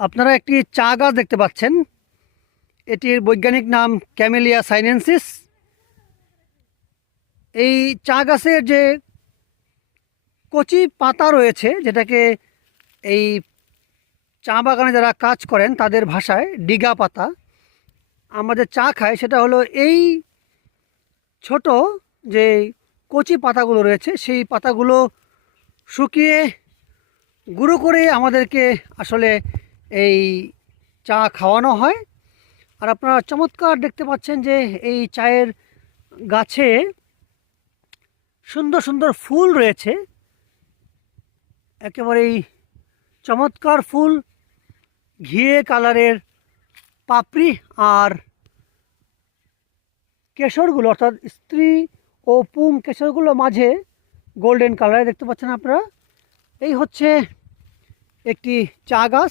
আপনারা একটি চা গাছ দেখতে পাচ্ছেন। এটির বৈজ্ঞানিক নাম ক্যামেলিয়া সাইনেনসিস। এই চা গাছের যে কচি পাতা রয়েছে, যেটাকে এই চা বাগানে যারা কাজ করেন তাদের ভাষায় ডিগা পাতা, আমাদের চা খাই, সেটা হলো এই ছোট যে কচি পাতাগুলো রয়েছে, সেই পাতাগুলো শুকিয়ে গুঁড়ো করে আমাদেরকে আসলে এই চা খাওয়ানো হয়। আর আপনারা চমৎকার দেখতে পাচ্ছেন যে এই চায়ের গাছে সুন্দর সুন্দর ফুল রয়েছে, একেবারেই চমৎকার ফুল, ঘিয়ে কালারের পাপড়ি আর কেশরগুলো অর্থাৎ স্ত্রী ও পুং কেশরগুলো মাঝে গোল্ডেন কালারে দেখতে পাচ্ছেন আপনারা। এই হচ্ছে একটি চা গাছ।